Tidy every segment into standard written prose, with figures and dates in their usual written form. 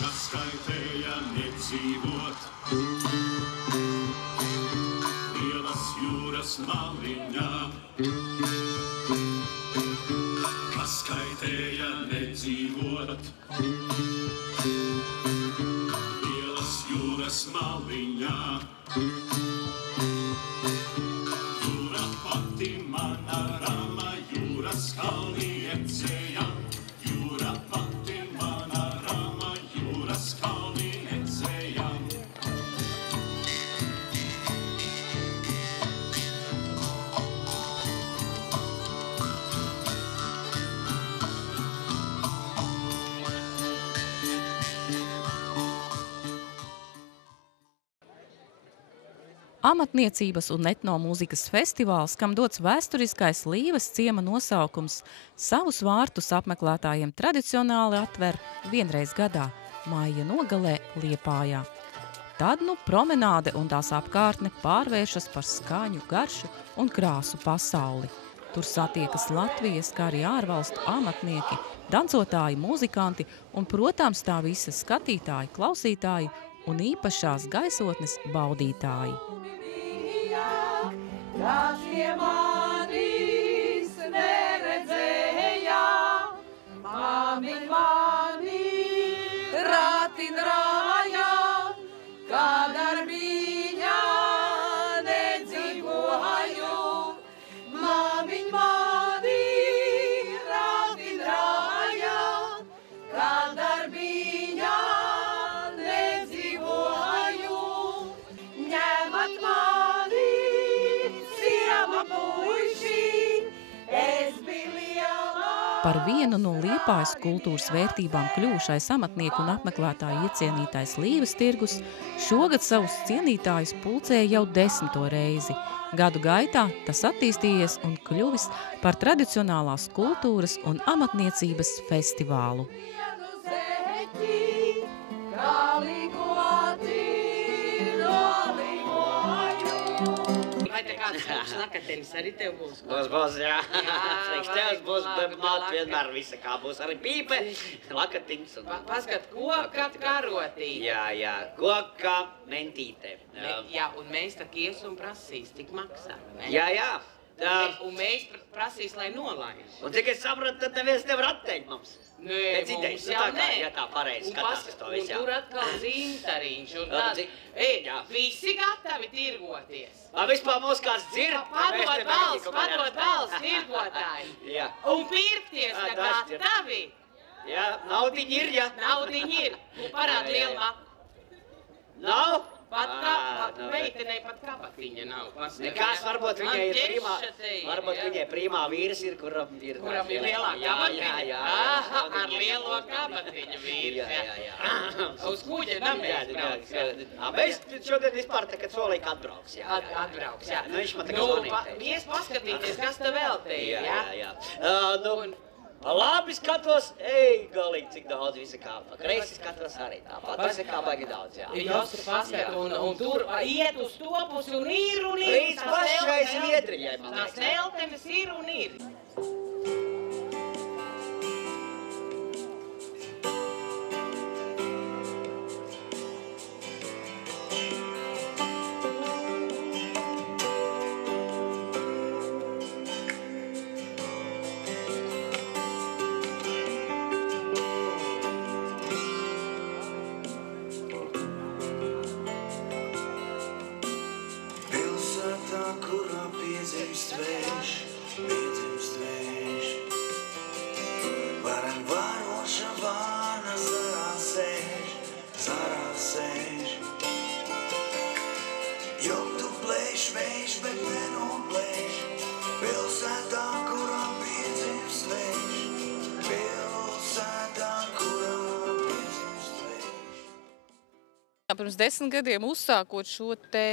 kas kaitēja nedzīvot. Lielas jūras maliņā, kas kaitēja nedzīvot. Lielas jūras maliņā, jūra pati mana rama, jūras kalni ecēja. Jūra pati mana rama, jūras kalni ecēja. Amatniecības un etnomūzikas festivāls, kam dots vēsturiskais Līvas ciema nosaukums, savus vārtus apmeklētājiem tradicionāli atver vienreiz gadā, maija nogalē Liepājā. Tad promenāde un tās apkārtne pārvēršas par skaņu, garšu un krāsu pasauli. Tur satiekas Latvijas, kā arī ārvalstu amatnieki, dancotāji, muzikanti un, protams, tā visa skatītāji, klausītāji un īpašās gaisotnes baudītāji. Dažie manis neredzēja, mani ratinrāja, kad ar viņa nedzīvoju. Mani ratinrāja, kad ar viņa nedzīvoju. Ņemat mani ciema puiši, es biju lielā. Par vienu no Liepājas kultūras vērtībām kļuvušais amatnieku un apmeklētāju iecienītais Līvas tirgus šogad savus cienītājus pulcēja jau 10. reizi. Gadu gaitā tas attīstījies un kļuvis par tradicionālās kultūras un amatniecības festivālu. Vai te kāds mūks lakatenis arī tev būs? Būs, jā. Priekš tevs būs, bet māt vienmēr visa kā būs. Arī pīpe, lakatiņas. Paskat, koka karotī. Jā, koka mentīte. Jā, un mēs tak ies un prasīs, tik maksā. Jā. Un mēs prasīs, lai nolaiž. Un cik es sapratu, tad neviens nevar atteikt mums. Nē, Pēc mums idejas, jau tā kā, nē. ja tā pareizi skatās uz to visu, jā. Un tur atkal dzintariņš un Jā, tad. jā. Visi gatavi tirgoties. Vispār mūs kāds dzird. Padod balss tirgotāji. Jā. Un pirkties Jā, tā daži dzird. gatavi. Jā, naudiņi ir, jā. Naudiņi ir. Un parād Jā. lielā. Nav? Pat meitenei pat kabatiņa nav. Nekas, varbūt viņai ir primā, viņai primā vīrs ir, kuram ir lielā kabatiņa. Jā. Aha, ar lielo kabatiņu vīrs. Jā. Uz kuģa namēs brauc. Mēs šodien vispār tagad solīgi atbrauks, jā. Atbrauks, jā. Viņš man tagad zonīt. Vies paskatīties, kas te vēl te ir, jā? Jā. Labi skatos, galīgi, cik daudz visa kāpa. Kreisi skatos arī tāpat. Visa kā baigi daudz, jā. Jūs paskat, un tur iet uz to pusi un ir. Līdz pašai Zviedrijai, man Tās liekas. eltenes ir un ir. Pilsētā, kurā piedzimst vējš, Varam varoša vāna zarā sēž. Jo tu plēš vējš, bet nenoplēš. Pilsētā, kurā piedzimst vējš, Pilsētā, kurā piedzimst vējš. Pirms 10 gadiem uzsākot šo te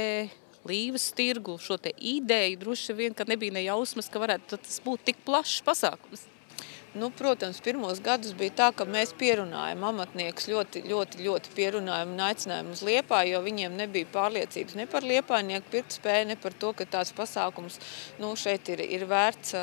Līvas tirgu, šo te ideju, droši vien, ka nebija ne jausmas, ka varētu tas būt tik plašs pasākums. protams, pirmos gadus bija tā, ka mēs pierunājam amatniekus, ļoti pierunājam un aicinājam uz Liepāju, jo viņiem nebija pārliecības ne par liepājnieku pirktspēju, ne par to, ka tāds pasākums šeit ir vērts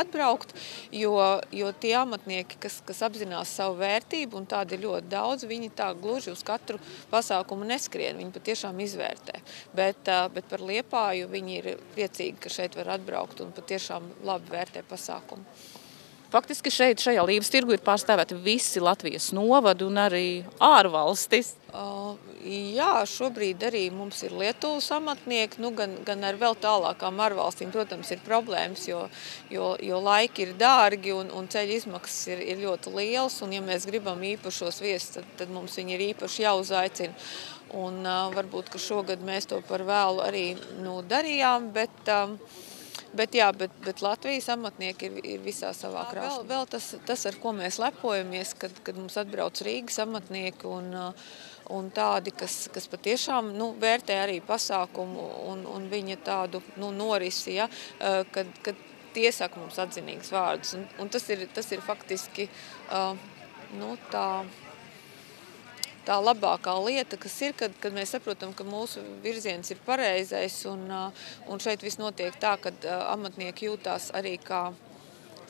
atbraukt, jo tie amatnieki, kas apzinās savu vērtību, un tādi ir ļoti daudz, viņi tā gluži uz katru pasākumu neskrien, viņi patiešām izvērtē. Bet par Liepāju viņi ir priecīgi, ka šeit var atbraukt un patiešām labi vērtē pasākumu. Faktiski šajā Līvas tirgu ir pārstāvēti visi Latvijas novadi un arī ārvalstis. Jā, šobrīd arī mums ir Lietuvas amatnieki, gan ar vēl tālākām ārvalstīm, protams, ir problēmas, jo laiki ir dārgi un ceļa izmaksas ir ļoti lielas, un ja mēs gribam īpašos viesus, tad mums viņi ir īpaši jāuzaicina. Un varbūt, ka šogad mēs to par vēlu arī darījām, bet Latvijas amatnieki ir visā savā krāsnī. Vēl tas, ar ko mēs lepojamies, kad mums atbrauc Rīgas amatnieki un tādi, kas patiešām vērtē arī pasākumu un viņa tādu norisi, ja, kad tie saka mums atzinīgus vārdus. Un tas ir faktiski tā labākā lieta, kas ir, kad mēs saprotam, ka mūsu virziens ir pareizais un šeit viss notiek tā, kad amatnieki jūtās arī kā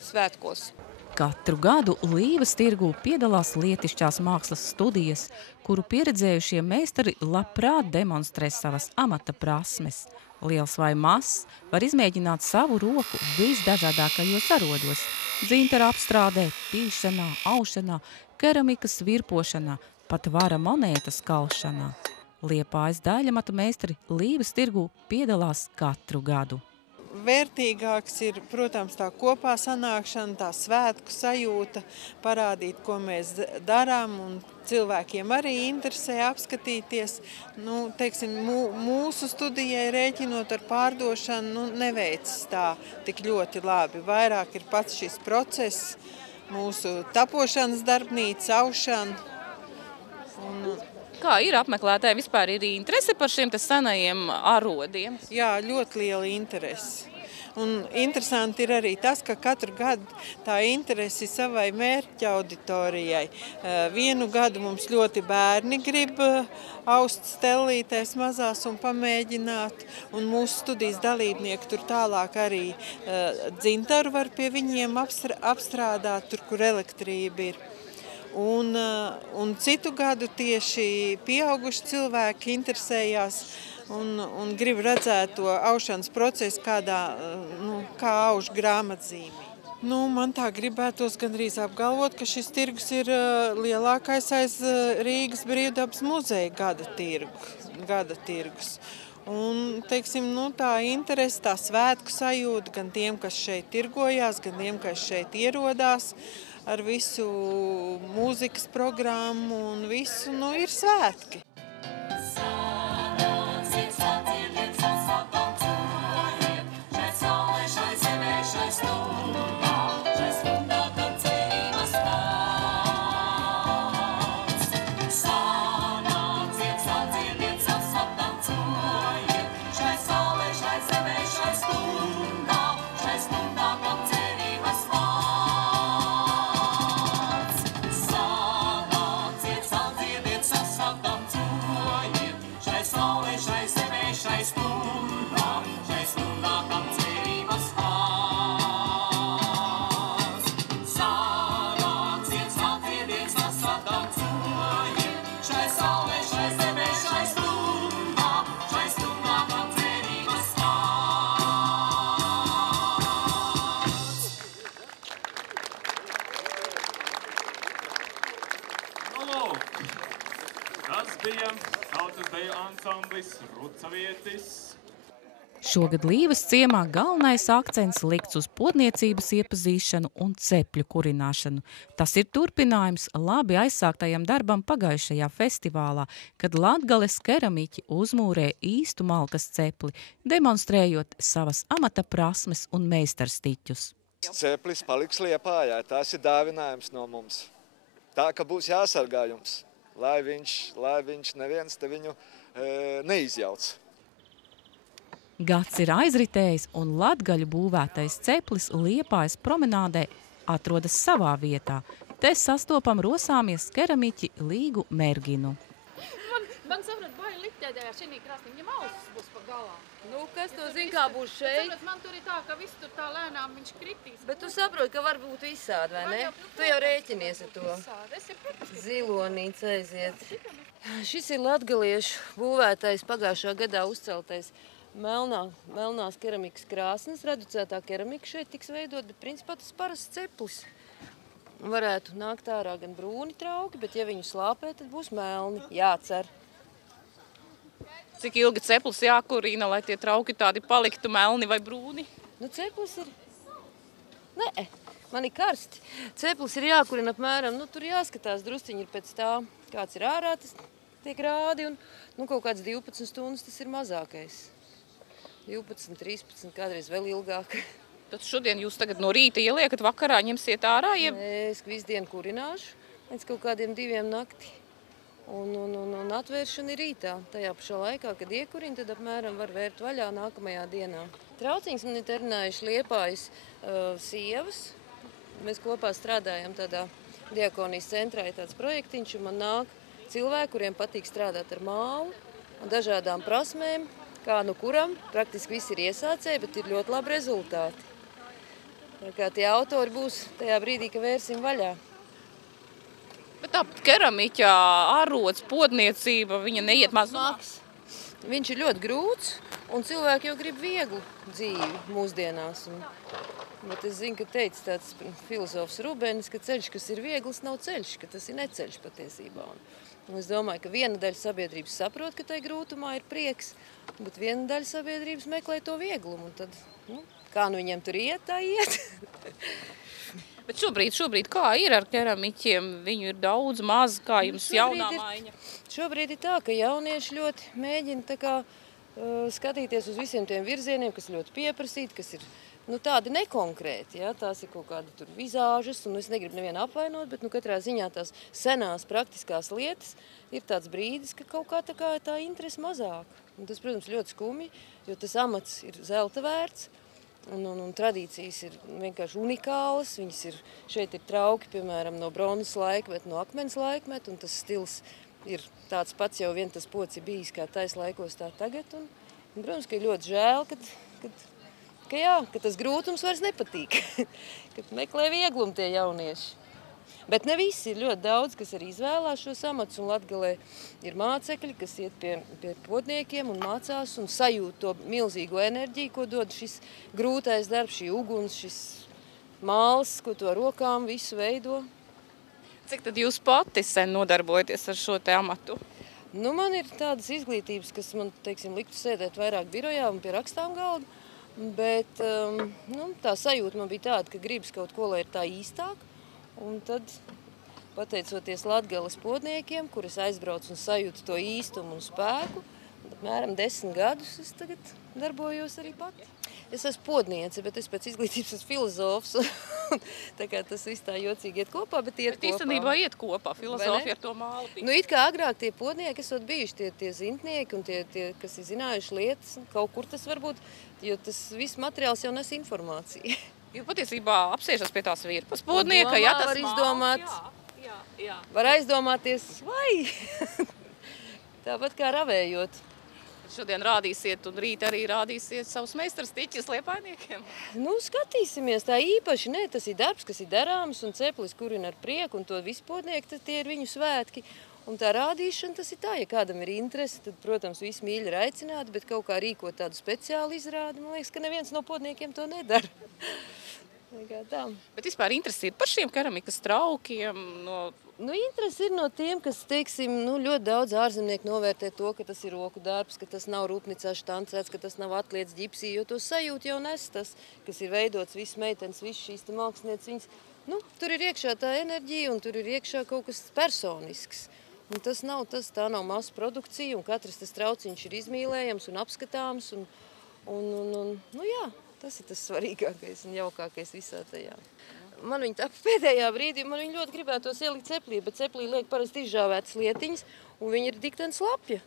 svētkos. Katru gadu Līvas tirgū piedalās lietišķās mākslas studijas, kuru pieredzējušie meistari labprāt demonstrē savas amata prasmes. Liels vai mazs var izmēģināt savu roku visdažādākajos arodos – dzintara apstrādē, pīšanā, aušanā, keramikas virpošanā, pat vara monētas kalšanā. Liepājas daļamatu meistari Līvas tirgū piedalās katru gadu. Vērtīgāks ir, protams, tā kopā sanākšana, tā svētku sajūta, parādīt, ko mēs darām, un cilvēkiem arī interesē apskatīties. Teiksim, mūsu studijai rēķinot ar pārdošanu, neveicas tā tik ļoti labi. Vairāk ir pats šis process, mūsu tapošanas darbnīca, aušana. Kā ir apmeklētāji? Vispār ir interese par šiem senajiem arodiem? Jā, ļoti liela interese. Un interesanti ir arī tas, ka katru gadu tā interesi savai mērķa auditorijai. Vienu gadu mums ļoti bērni grib aust stellītēs mazās un pamēģināt, un mūsu studijas dalībnieki tur tālāk arī dzintaru var pie viņiem apstrādāt, tur, kur elektrība ir. Un citu gadu tieši pieauguši cilvēki interesējās un grib redzēt to aušanas procesu kā auž grāmatzīmī. Man tā gribētos gandrīz apgalvot, ka šis tirgus ir lielākais aiz Rīgas Brīvdabas muzeja gada tirgus. Un, teiksim, tā interese, tā svētku sajūta gan tiem, kas šeit tirgojās, gan tiem, kas šeit ierodās, ar visu mūzikas programmu un visu, ir svētki. Ansamblis Rucavietis. Šogad Līvas ciemā galvenais akcents likts uz podniecības iepazīšanu un cepļu kurināšanu. Tas ir turpinājums labi aizsāktajam darbam pagājušajā festivālā, kad Latgales keramiķi uzmūrē īstu malkas cepli, demonstrējot savas amata prasmes un meistarstiķus. Ceplis paliks Liepājā, tas ir dāvinājums no mums. Tā, ka būs jāsargā jums, lai viņš neviens te viņu neizjauc. Gads ir aizritējis un latgaļu būvētais ceplis Liepājas promenādē atrodas savā vietā. Te sastopam rosāmies keramiķi Līgu Merginu. Man saprot, baigi liktēdējā šī krāsnī, viņam ausis būs pa galā. Nu, kas to zina, kā būs šeit? Saprot, man tur ir tā, ka viss tur tā lēnām viņš kritīs. Bet tu saproti, ka var būt visādi, vai ne? Tu jau rēķinies ar to. Zilonīts aiziet. Šis ir latgaliešu būvētais pagājušā gadā uzceltais melnās keramikas krāsnes. Reducētā keramika šeit tiks veidot, bet principā tas parasts ceplis. Varētu nākt ārā gan brūni trauki, bet ja viņu slāpē, tad būs melni. Jācer. Cik ilgi ceplis jākurina, lai tie trauki tādi paliktu melni vai brūni? Nu, ceplis ir... Nē, man ir karsti. Ceplis ir jākurina apmēram, nu, tur jāskatās drusciņi ir pēc tā, kāds ir ārā, tas tiek rādi, un nu, kaut kāds 12 stundas tas ir mazākais. 12, 13, kādreiz vēl ilgāk. Tad šodien jūs tagad no rīta ieliekat, vakarā ņemsiet ārā? Nē, es visu dienu kurināšu līdz kaut kādiem 2 nakti. Un atvēršana ir rītā. Tajā pašā laikā, kad iekurina, tad apmēram var vērt vaļā nākamajā dienā. Trauciņas man ir terinājuši Liepājas sievas. Mēs kopā strādājam tādā Diakonijas centrā, ir tāds projektiņš, un man nāk cilvēki, kuriem patīk strādāt ar mālu un dažādām prasmēm, kā nu kuram. Praktiski visi ir iesācēji, bet ir ļoti labi rezultāti. Tā kā tie autori būs tajā brīdī, ka vērsim vaļā. Bet tā keramiķa arods, podniecība, viņa neiet mazumā. Viņš ir ļoti grūts, un cilvēki jau grib vieglu dzīvi mūsdienās. Bet es zinu, ka teica tāds filozofs Rubenis, ka ceļš, kas ir viegls, nav ceļš, ka tas ir neceļš patiesībā. Un es domāju, ka viena daļa sabiedrības saprot, ka tai grūtumā ir prieks, bet viena daļa sabiedrības meklē to vieglumu. Un tad, nu, kā nu viņiem tur iet, tā iet. Bet šobrīd kā ir ar keramiķiem? Viņu ir daudz, maz, kā jums jaunā maiņa? Šobrīd ir tā, ka jaunieši ļoti mēģina tā kā, skatīties uz visiem tiem virzieniem, kas ļoti pieprasīti, kas ir tādi nekonkrēti. Ja? Tās ir kaut kādi tur vizāžas, un es negribu nevienu apvainot, bet katrā ziņā tās senās praktiskās lietas ir tāds brīdis, ka kaut kā tā interese mazāk. Un tas, protams, ļoti skumji, jo tas amats ir zelta vērts. Un tradīcijas ir vienkārši unikālas. Šeit ir trauki, piemēram, no bronzas laikmeta, no akmens laikmeta, un tas stils ir tāds pats jau vien tas pods ir bijis kā tais laikos tā tagad. Un, protams, ka ir ļoti žēl, ka tas grūtums vairs nepatīk, kad meklē vieglumu tie jaunieši. Bet ne visi, ir ļoti daudz, kas arī izvēlās šos amatus, un Latgalē ir mācekļi, kas iet pie podniekiem un mācās un sajūt to milzīgo enerģiju, ko dod šis grūtais darbs, šī uguns, šis māls, ko to rokām visu veido. Cik tad jūs pati sen nodarbojaties ar šo te amatu? Nu, man ir tādas izglītības, kas man, teiksim, liktu sēdēt vairāk birojā un pie rakstām galda, bet tā sajūta man bija tāda, ka gribas kaut ko, lai ir tā īstāk. Un tad, pateicoties Latgales podniekiem, kuras aizbraucu un sajūtu to īstumu un spēku, apmēram 10 gadus es tagad darbojos arī pati. Es esmu podniece, bet es pēc izglītības esmu filozofs. Tā kā tas viss tā jocīgi iet kopā, bet iet kopā. Īstenībā iet kopā, filozofija ar to mālu. Nu, it kā agrāk tie podnieki esot bijuši, tie zintnieki un tie, kas ir zinājuši lietas, kaut kur tas varbūt, jo tas viss materiāls jau nes informāciju. Jo patiesībā apsēžas pie tās virpas podnieka, ja tas var izdomāt, jā. Var aizdomāties, vai tāpat kā ravējot. Šodien rādīsiet un rīt arī rādīsiet savus meistarstiķus liepainiekiem? Nu, skatīsimies, tā īpaši, ne, tas ir darbs, kas ir darāms, un ceplis kurina ar prieku, un to visu podnieku, tad tie ir viņu svētki. Un tā rādīšana, tas ir tā, ja kādam ir interese, tad, protams, visi mīļi ir aicināti, bet kaut kā rīkot tādu speciālu izrādi, man liekas, ka neviens no podniekiem to nedara. Bet vispār interesi ir par šiem keramikas traukiem? Nu, interesi ir no tiem, kas, teiksim, ļoti daudz ārzemnieku novērtē to, ka tas ir roku darbs, ka tas nav rūpnicā štancēts, ka tas nav atliets ģipsī, jo to sajūtu jau nes tas, kas ir veidots visas meitenes, visas šīs te mākslinieces, viņas, tur ir iekšā tā enerģija un tur ir iekšā kaut kas personisks. Un tas nav tā nav masa produkcija, un katrs tas trauciņš ir izmīlējams un apskatāms, un jā, tas ir tas svarīgākais un jaukākais visā tajā. Man viņa tā pēdējā brīdī, man viņa ļoti gribētos ielikt ceplī, bet ceplī liek parasti izžāvētas lietiņas, un viņa ir diktens lapja.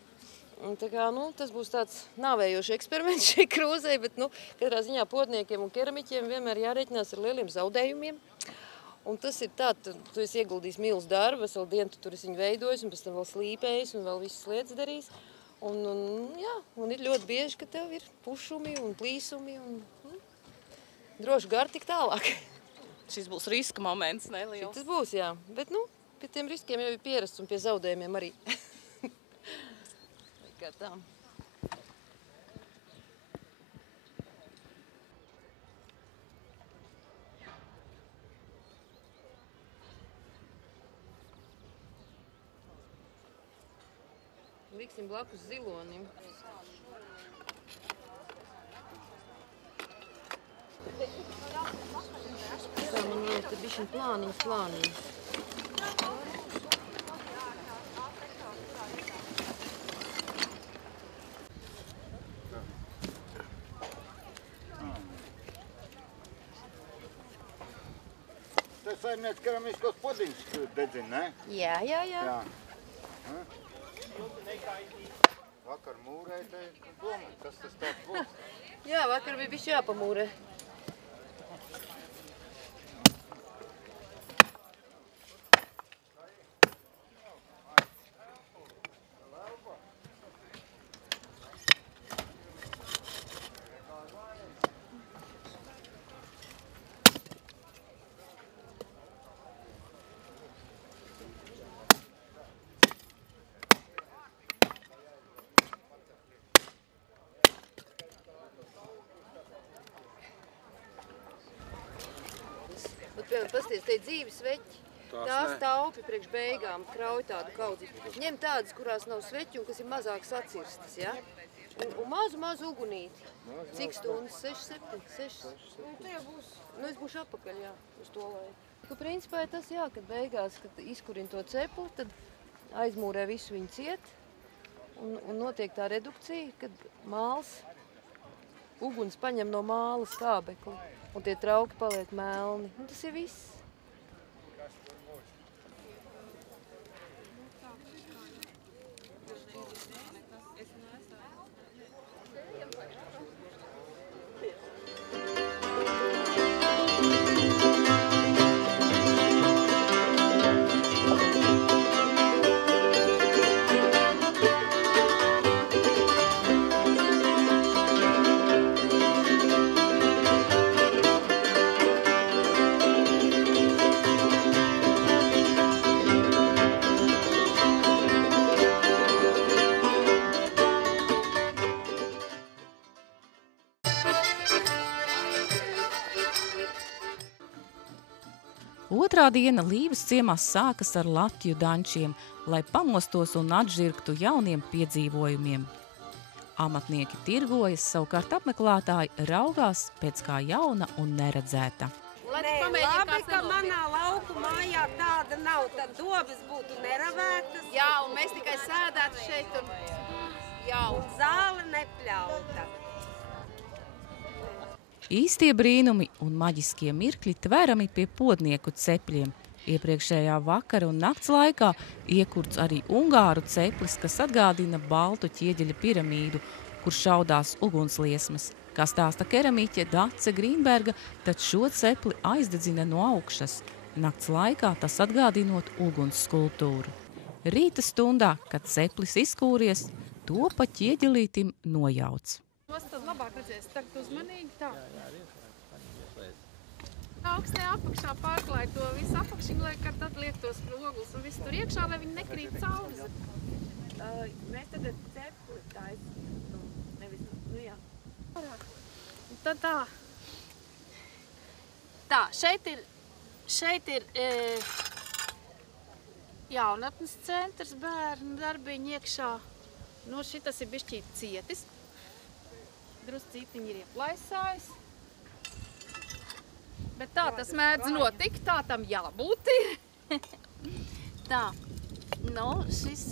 Un tā kā, tas būs tāds nāvējošs eksperiments šai krūzei, bet, katrā ziņā podniekiem un keramiķiem vienmēr jārēķinās ar lieliem zaudējumiem. Un tas ir tā, tu esi ieguldījis milzu darbu, veselu dienu tu tur esi viņu veidojis, un pēc tam vēl slīpējis, un vēl visas lietas darījis. Un ir ļoti bieži, ka tev ir pušumi un plīsumi, un droši gar tik tālāk. Šis būs riska moments, ne, liels? Tas būs, jā. Bet, pie tiem riskiem jau ir pierasts, un pie zaudējumiem arī. Kā tā. Liksim blakus zilonim. Tā man ir te bišķiņ plāniņš. Tas saimniec keramiskos pudiņus dedzina, ne? Jā. Vakar mūrēja te domu, kas tas tāds būs? Jā, vakar bija bišķi jāpamūrē. Pasties, te dzīves sveķi, tās taupi priekš beigām, krauj tādu kaudzi. Ņem tādas, kurās nav sveķi un kas ir mazāk sacirstas, ja? Un mazu ugunīti. Cik stundas? 6, 7, 6. Es būšu apakaļ, jā, uz to laiku. Principā ir tas, jā, kad beigās, kad izkurin to cepli, tad aizmūrē visu viņu ciet un notiek tā redukcija, kad māls, uguns paņem no māla skābekli. Un tie trauki paliek melni. Un tas ir viss. Otrā diena Līvas ciemā sākas ar latju dančiem, lai pamostos un atžirgtu jauniem piedzīvojumiem. Amatnieki tirgojas, savukārt apmeklētāji raugās pēc kā jauna un neredzēta. Labi, ka manā lauku mājā tāda nav, tad dobes būtu neravētas. Jā, un mēs tikai sēdētu šeit un zāle nepļauta. Īstie brīnumi un maģiskie mirkļi tverami pie podnieku cepļiem. Iepriekšējā vakara un nakts laikā iekurts arī ungāru ceplis, kas atgādina baltu ķieģeļa piramīdu, kur šaudās ugunsliesmas. Kā stāsta keramiķe Dace Grīnberga, tad šo cepli aizdedzina no augšas. Nakts laikā tas atgādinot uguns skulptūru. Rīta stundā, kad ceplis izkūries, to pa ķieģelītim nojauc. Tad labāk redzēs, tagad uzmanīgi tā. Augstē apakšā pārklāj to visu apakšiņu, lai tad liek tos logus un visu tur iekšā, lai viņi nekrīt cauri. Mēs tagad cepli taisam, nevis, jā. Tad tā. Tā, šeit ir jaunatnes centrs, bērnu darbiņi iekšā. Šitas ir bišķīt cietis. Druscītiņi ir ieplaisājis. Bet tā tas mēdz notikt, tā tam jābūt ir. Tā, šis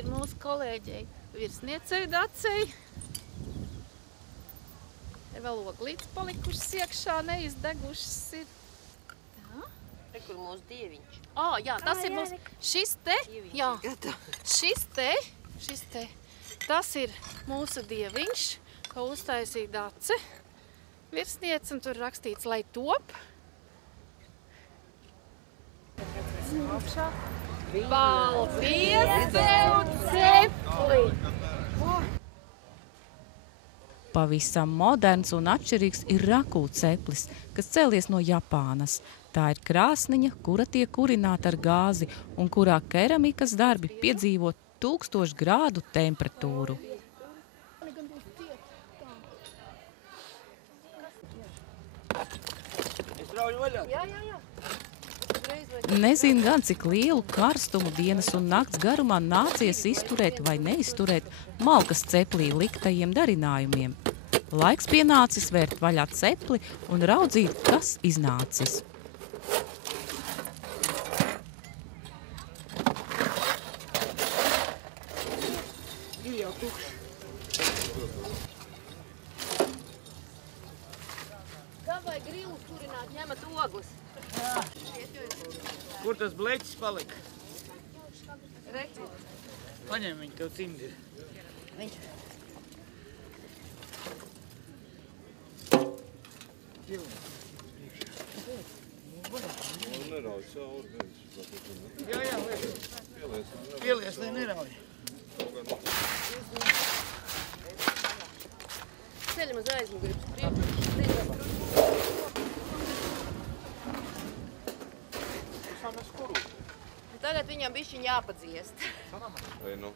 ir mūsu kolēģei virsniecei Dacei. Ir vēl oglītes palikušas iekšā, neizdegušas ir. Tā. Te, kur mūsu dieviņš. Jā, tas ir mūsu, šis te, tas ir mūsu dieviņš, ko uztaisīja Dace virsniece, un tur rakstīts, lai top. Paldies, tev, cepli! Pavisam moderns un atšķirīgs ir rakū ceplis, kas cēlies no Japānas. Tā ir krāsniņa, kura tiek kurināta ar gāzi un kurā keramikas darbi piedzīvo 1000 grādu temperatūru. Nezinu gan, cik lielu karstumu dienas un nakts garumā nācies izturēt vai neizturēt malkas ceplī liktajiem darinājumiem. Laiks pienācis vērt vaļā cepli un raudzīt, kas iznācis. Kā vai grilus kurināt, ņemat ogles? Kur tas bleķis palika? Rekli. Paņem viņu, tev cimdi ir. Jā, pielies, lai nerauj. Ceļam uz aizmuguri. Tagad viņam bišķiņ jāpadziest. Vai nu?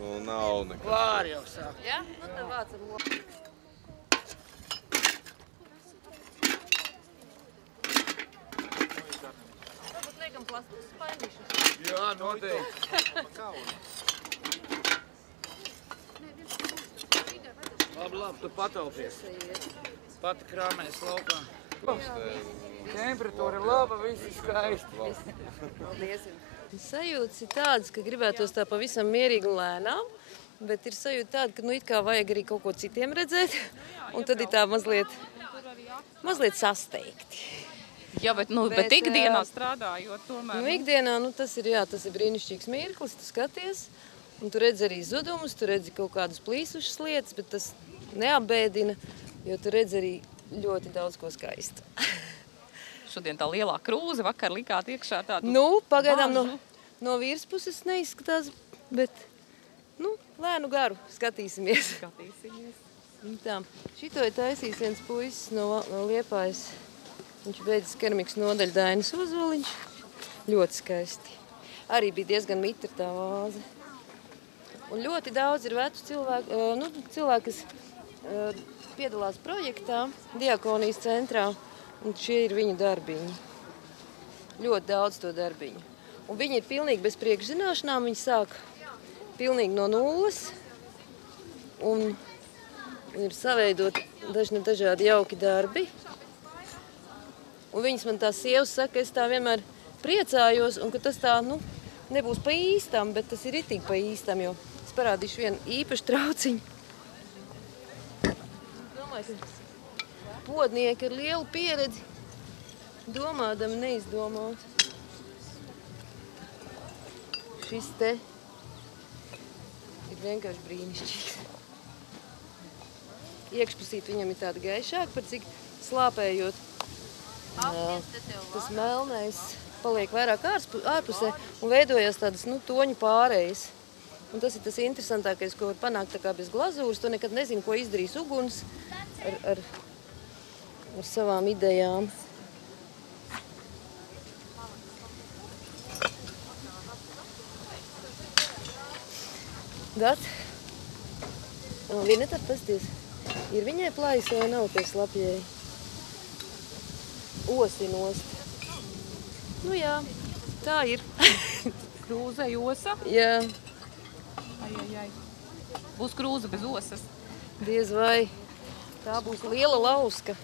Nu, nav nekā. Klāri jau sāk. Ja? Nu, tad vācam lopu. Varbūt liekam plastus spainīšus. Jā, noteikti. Labi, tu pataupies. Pati krāmēs laukā. Temperatūra ir laba, viss ir skaisti. Paldies. Sajūtas ir tādas, ka gribētos tā pavisam mierīgi un lēnām, bet ir sajūta tāda, ka it kā vajag arī kaut ko citiem redzēt, un tad ir tā mazliet sasteigti. Jā, bet ikdienā strādājot tomēr. Ikdienā, tas ir brīnišķīgs mirklis, tu skaties, un tu redzi arī zudumus, tu redzi kaut kādas plīsušas lietas, bet tas neapbēdina, jo tu redzi arī ļoti daudz ko skaistu. Šodien tā lielā krūze, vakar likāt iekšā tādu pagaidām mažu. No virspuses neizskatās, bet, lēnu garu skatīsimies. Tā. Šito ir taisījis viens puisis no Liepājas. Viņš beidzis keramikas nodaļu Dainis Ozoliņš. Ļoti skaisti. Arī bija diezgan mitra tā vāze. Un ļoti daudz ir vecu cilvēku, kas piedalās projektā, Diakonijas centrā, un šie ir viņu darbiņi. Ļoti daudz to darbiņu. Un viņi ir pilnīgi bez priekšzināšanām, viņi sāk pilnīgi no nulles, un ir saveidoti dažādi jauki darbi. Un viņas man tā sievas saka, es tā vienmēr priecājos, un ka tas tā, nebūs pa īstam, bet tas ir itīgi pa īstam, jo es parādīšu vienu īpašu trauciņu. Podnieki ar lielu pieredzi, domādami neizdomāt. Šis te ir vienkārši brīnišķīgs. Iekšpusīt viņam ir tāda gaišāka, par cik slāpējot tas melnais paliek vairāk ārpusē un veidojas tādas toņu pārējas. Un tas ir tas interesantākais, ko var panākt tā kā bez glazūras. To nekad nezinu, ko izdarīs uguns ar savām idejām. Dat, Vineta, pasties, ir viņai plājas vai nav tie slapjēji? Osinost. Jā, tā ir. Krūze, osa? Jā. Būs krūze bez osas. Diez vai. Tā būs liela lauska.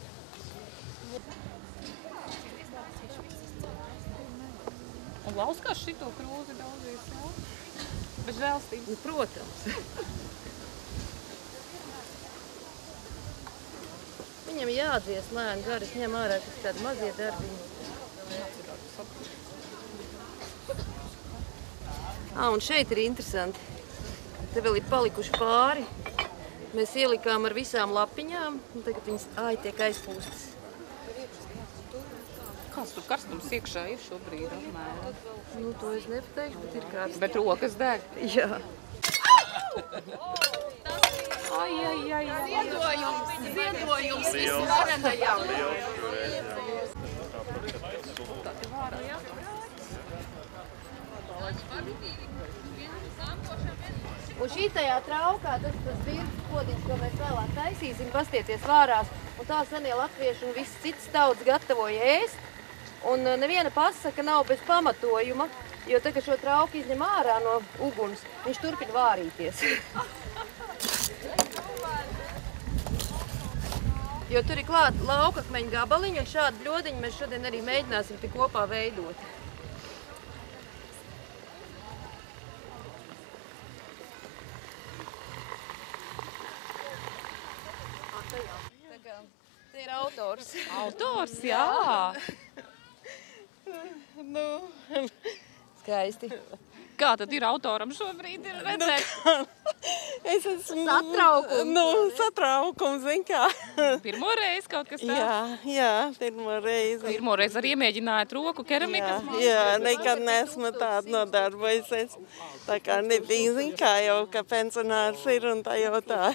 Un lauskās šito krūzi daudzies, jā? Bez žēlstības. Protams. Viņam jāatvies lēni gari, es ņem ārā tādi mazie darbiņi. Un šeit ir interesanti. Te vēl ir palikuši pāri. Mēs ielikām ar visām lapiņām, un tagad viņas tiek aizpūstas. Kāds tur karstums iekšā ir šobrīd apmēram? Nu, to es nepateikšu, bet ir karsts. Bet rokas deg? Jā. Ziedojums visvarenajam. Un šī tajā traukā, tas virves podiņš, ko mēs vēlāk taisīsim, pastieties vārās, un tā senie latvieši un viss cits tauts gatavoja ēst. Un neviena pasaka nav bez pamatojuma, jo tā, ka šo trauku izņem ārā no uguns, viņš turpina vārīties. Jo tur ir klāt laukakmeņu gabaliņi, un šādu bļodiņu mēs šodien arī mēģināsim tik kopā veidot. Te ir autors. Autors, jā. Nu, skaisti. Kā tad ir autoram šobrīd ir redzēt? Es esmu Satraukums, zin kā. Pirmo reizi kaut kas tāds? Jā, pirmo reizi. Pirmo reizi arī iemēģinājāt roku keramikas mākslu? Jā, nekad neesmu tādu nodarbojusies. Tā kā nebija, zin kā jau, ka pensionārs ir un tā jau tā.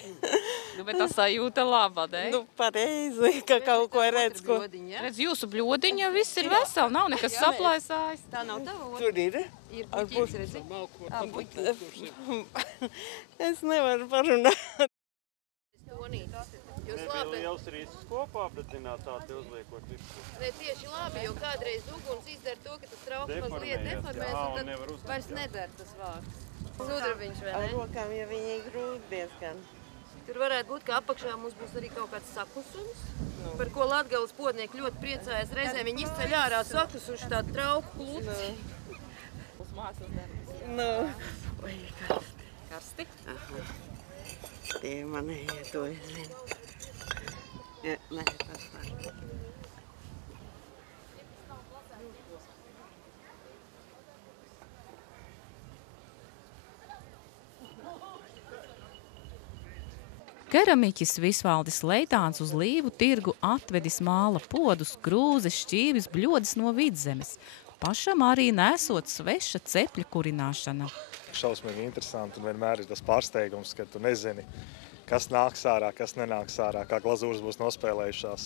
Nu, bet tas sajūta laba, ne? Nu, pareizi, ka kaut ko redz, ko. Redz, jūsu bļodiņa viss ir veseli, nav nekas saplaisājis. Tā nav tava otra? Tur ir. Ir puķītis, redzi? Es nevaru parunāt. Jūs labi. Liels rīsas kopā, bet zināt tā te uzliekot visu. Ne, tieši labi, jo kādreiz uguns izdara to, ka tas trauks mazliet deformēs, un tad vairs nedara tas vārds. Sudrabiņš, vai ne? Ar rokām, ja viņi ir grūti diezgan. Tur varētu būt, ka apakšā mums būs arī kaut kāds saklusums, par ko Latgales podnieki ļoti priecājas. Reizēm viņi izceļ ārā saklusuši tādu trauku kluci. Vai karsti. Karsti? Tie manējie to es zinu. Ja, nē, tas var. Keramiķis Visvaldis Leitāns uz Līvu tirgu atvedis māla podus, krūzes, šķīvis, bļodis no Vidzemes. Pašam arī nesot sveša cepļa kurināšana. Šausmīgi interesanti un vienmēr ir tas pārsteigums, ka tu nezini, kas nāks ārā, kas nenāks ārā, kā glazūras būs nospēlējušās.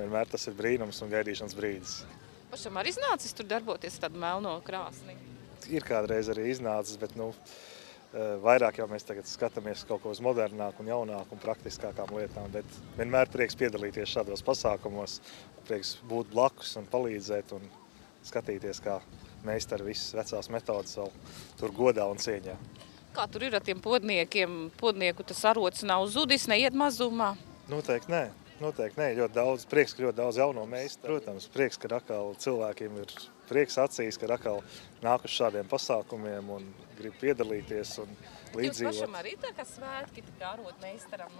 Vienmēr tas ir brīnums un gaidīšanas brīdis. Pašam arī iznācis tur darboties tādu melno krāsni? Ir kādreiz arī iznācis, bet vairāk jau mēs tagad skatāmies kaut ko uz modernāku un jaunāku un praktiskākām lietām, bet vienmēr prieks piedalīties šādos pasākumos, prieks būt blakus un palīdzēt un skatīties, kā meistari visas vecās metodas vēl tur godā un cieņā. Kā tur ir ar tiem podniekiem? Podnieku tas arots nav zudis, neiet mazumā? Noteikti nē. Noteikti nē. Ļoti daudz, prieks, ka ļoti daudz jauno meistaru. Protams, prieks, ka atkal cilvēkiem ir prieks acīs, ka atkal nāk uz šādiem pasākumiem un grib piedalīties un līdzdzīvot. Jums pašam arī tā kā svētki, tā kā arotmeistaram,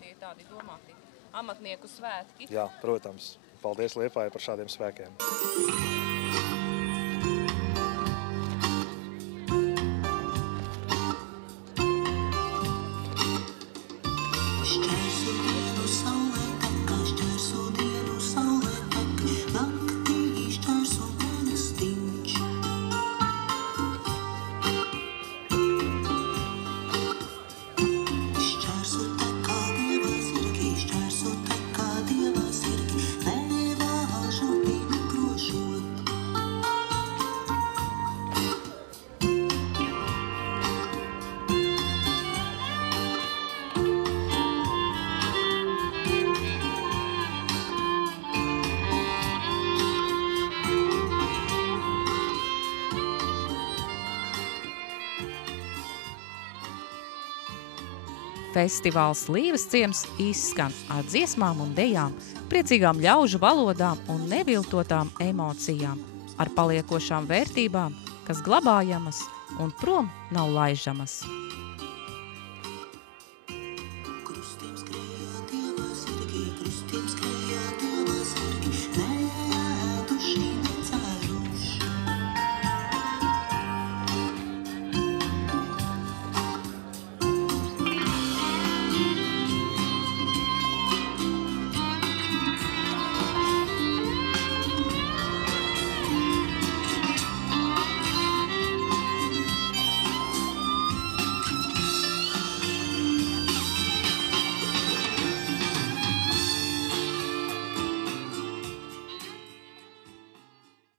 tie tādi domāti amatnieku svētki? Jā, protams. Paldies Liepājai par šādiem svētkiem. Festivāls Līves ciems izskan ar dziesmām un dejām, priecīgām ļaužu valodām un neviltotām emocijām, ar paliekošām vērtībām, kas glabājamas un prom nav laižamas.